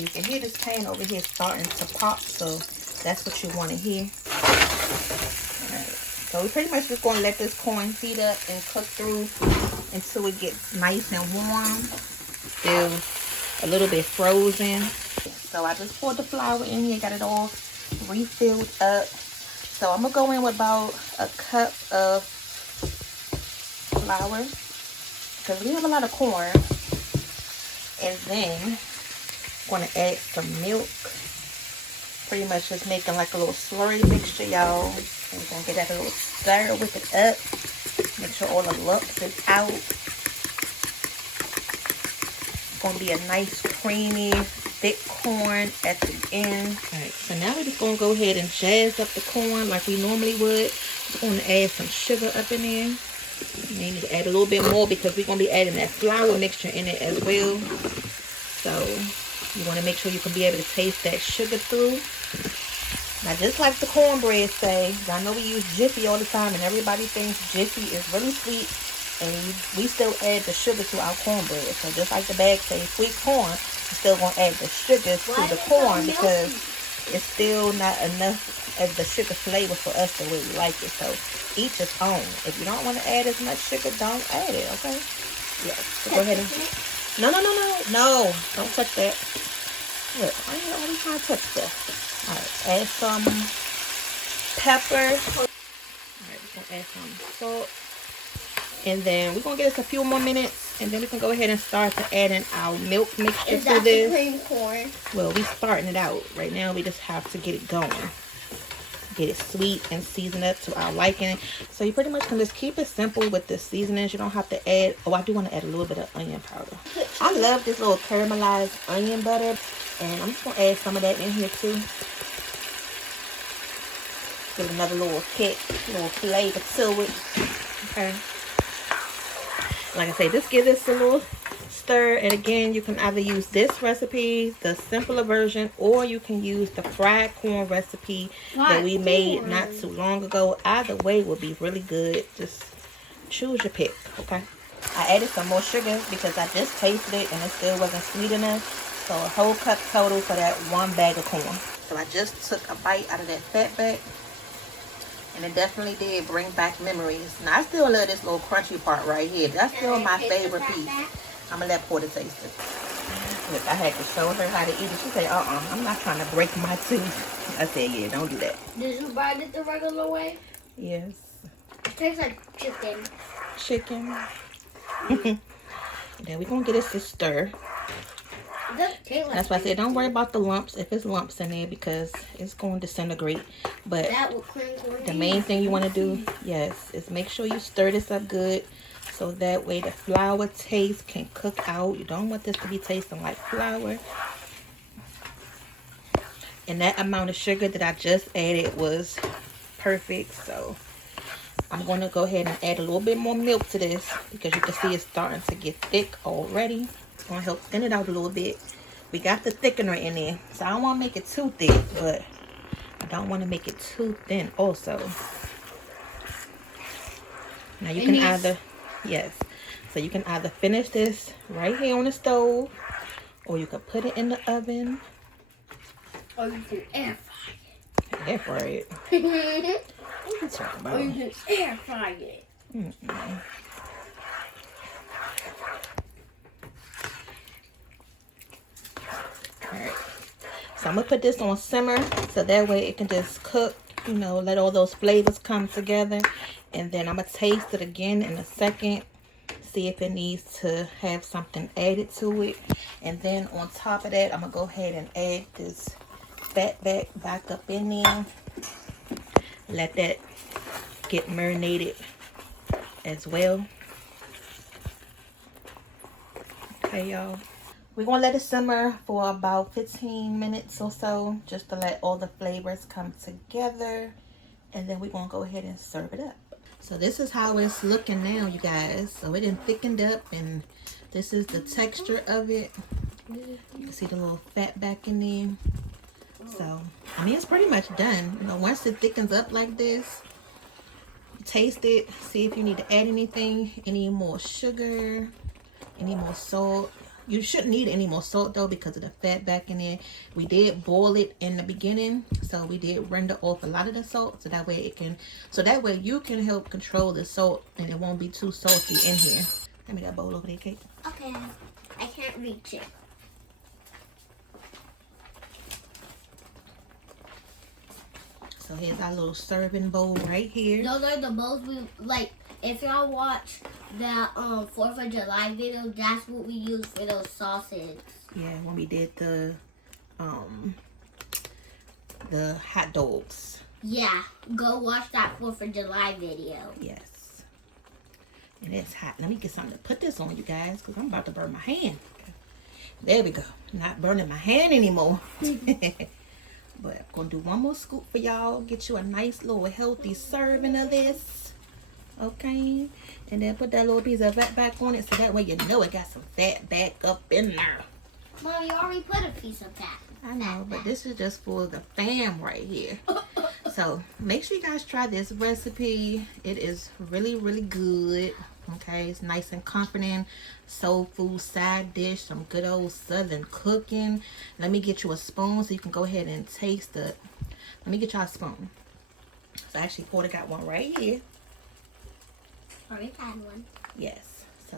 You can hear this pan over here starting to pop, so that's what you want to hear. Alright, so we're pretty much just going to let this corn heat up and cook through until it gets nice and warm. Still a little bit frozen. So I just poured the flour in here, got it all refilled up. So I'm going to go in with about a cup of flour because we have a lot of corn. And then I'm going to add some milk. Pretty much just making like a little slurry mixture, y'all. And we're going to get that a little stir with it up. Make sure all the lumps is out. It's going to be a nice creamy thick corn at the end. Alright, so now we're just going to go ahead and jazz up the corn like we normally would. We're going to add some sugar up in there. You may need to add a little bit more because we're going to be adding that flour mixture in it as well. So you want to make sure you can be able to taste that sugar through. Now just like the cornbread say, I know we use Jiffy all the time and everybody thinks Jiffy is really sweet. And we still add the sugar to our cornbread. So just like the bag say sweet corn, we're still going to add the sugars to the corn because it's still not enough of the sugar flavor for us the way we like it. So each its own. If you don't want to add as much sugar, don't add it, okay? Yeah. So go ahead and... No. Don't touch that. Look, I ain't always trying to touch stuff. Alright, add some pepper. Alright, we're going to add some salt. And then we're going to give this a few more minutes. And then we can go ahead and start to adding our milk mixture to this. The cream corn? Well, we're starting it out. Right now, we just have to get it going. Get it sweet and seasoned up to our liking. So you pretty much can just keep it simple with the seasonings. You don't have to add... Oh, I do want to add a little bit of onion powder. I love this little caramelized onion butter. And I'm just going to add some of that in here too. Give another little kick, little flavor to it. Okay. Like I say, just give this a little stir. And again, you can either use this recipe, the simpler version, or you can use the fried corn recipe that we made not too long ago. Either way will be really good. Just choose your pick, okay? I added some more sugar because I just tasted it and it still wasn't sweet enough. So a whole cup total for that one bag of corn. So I just took a bite out of that FatBack. And it definitely did bring back memories. Now, I still love this little crunchy part right here. That's still my favorite piece. I'm going to let Porter taste it. Look, I had to show her how to eat it. She said, I'm not trying to break my tooth. I said, yeah, don't do that. Did you buy it the regular way? Yes. It tastes like chicken. Chicken. Then we're going to get us to stir. That's why I said don't worry about the lumps if it's lumps in there because it's going to disintegrate. But the main thing you want to do, yes, is make sure you stir this up good so that way the flour taste can cook out. You don't want this to be tasting like flour. And that amount of sugar that I just added was perfect. So I'm going to go ahead and add a little bit more milk to this because you can see it's starting to get thick already. It's going to help thin it out a little bit. We got the thickener in there, so I don't want to make it too thick, but I don't want to make it too thin also. Now you can either, yes, so you can either finish this right here on the stove, or you can put it in the oven. Or you can air fry it. Air fry it? What are you talking about? Or you can air fry it. Alright, so I'm going to put this on simmer so that way it can just cook, you know, let all those flavors come together. And then I'm going to taste it again in a second, see if it needs to have something added to it. And then on top of that, I'm going to go ahead and add this FatBack back up in there. Let that get marinated as well. Okay, y'all. We're going to let it simmer for about 15 minutes or so, just to let all the flavors come together. And then we're going to go ahead and serve it up. So this is how it's looking now, you guys. So it done thickened up, and this is the texture of it. You can see the little FatBack in there. So, I mean, it's pretty much done. You know, once it thickens up like this, taste it, see if you need to add anything, any more sugar, any more salt. You shouldn't need any more salt though because of the fat back in there. We did boil it in the beginning, so we did render off a lot of the salt, so that way it can, so that way you can help control the salt and it won't be too salty in here. Give me that bowl over there, Kate. Okay, I can't reach it. So here's our little serving bowl right here. Those are the bowls we like. If y'all watch the 4th of July video, that's what we use for those sauces. Yeah, when we did the hot dogs. Yeah, go watch that 4th of July video. Yes. And it's hot. Let me get something to put this on, you guys, because I'm about to burn my hand. There we go. Not burning my hand anymore. But I'm going to do one more scoop for y'all. Get you a nice little healthy serving of this. Okay. And then put that little piece of fat back on it so that way you know it got some fat back up in there. Mom, you already put a piece of that. I know, but this is just for the fam right here. So make sure you guys try this recipe. It is really, really good. Okay, it's nice and comforting. Soul food side dish, some good old southern cooking. Let me get you a spoon so you can go ahead and taste it. Let me get y'all a spoon. So actually Porter got one right here. Already had one. Yes. So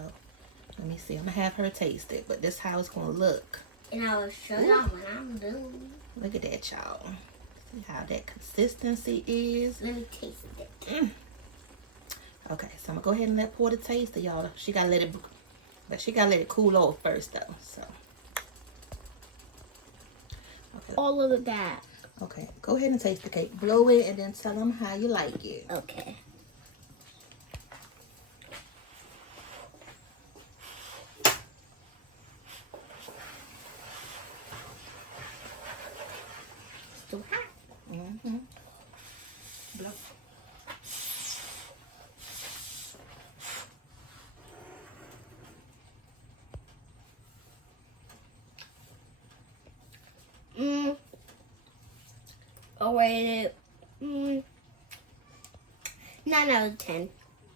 let me see. I'm gonna have her taste it, but this is how it's gonna look. And I will show y'all when I'm done. Look at that, y'all. See how that consistency is. Let me taste it. Okay, so I'm gonna go ahead and let Porter taste it, y'all. She gotta let it, but she gotta let it cool off first, though. So, okay. All of it back. Okay, go ahead and taste the cake. Blow it, and then tell them how you like it. Okay. Still hot. Mm-hmm. Blow. I'll rate it 9 out of 10.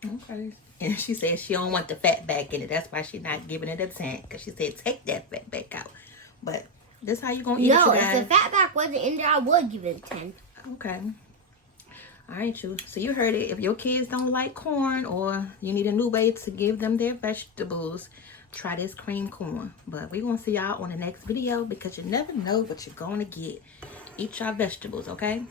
Okay. And she said she don't want the fat back in it. That's why she's not giving it a 10. Because she said take that fat back out. But this how you going to eat it, you guys. If the fat back wasn't in there, I would give it a 10. Okay. All right, you. So you heard it. If your kids don't like corn or you need a new way to give them their vegetables, try this cream corn. But we're going to see y'all on the next video because you never know what you're going to get. Eat your vegetables, okay?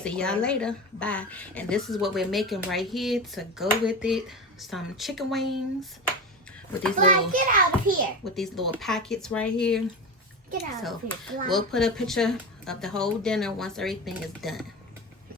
See y'all later. Bye. And this is what we're making right here to go with it. Some chicken wings with these little, get out of here. With these little packets right here. Get out of here. We'll put a picture of the whole dinner once everything is done.